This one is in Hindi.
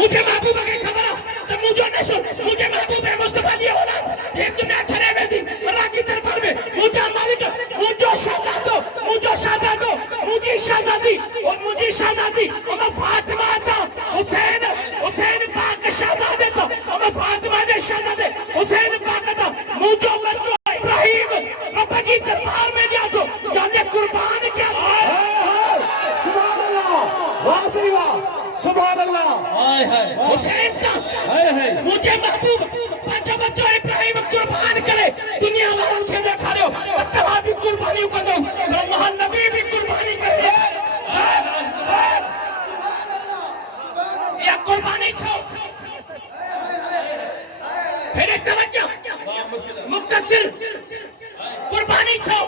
मुझे महबूबा की खबर तो मुझे न सुन मुझे महबूब मुस्तफा जी होला एक दुनिया छरे में थी अल्लाह की दरबार में मुझे मालिक मुझे शहजादो मुझे शहजादी और मुझे शहजादी और फातिमा था हुसैन पाक शहजादे तो और फातिमा के शहजादे हुसैन पाक था मुझे बच्चों इब्राहिम रब की दरबार में गया तो जाने कुर्बान क्या सुभान अल्लाह वाह सही वाह सुभान अल्लाह हाय हाय हुसैन था हाय मुझे महबूब बच्चों इब्राहिम कुर्बान करे दुनिया वालों के देखा रहे हो तवा भी कुर्बानी को दो महान नबी भी कुर्बानी करे या कुर्बानी छो फिर एक तवज्जो मुक्तसिर कुर्बानी छो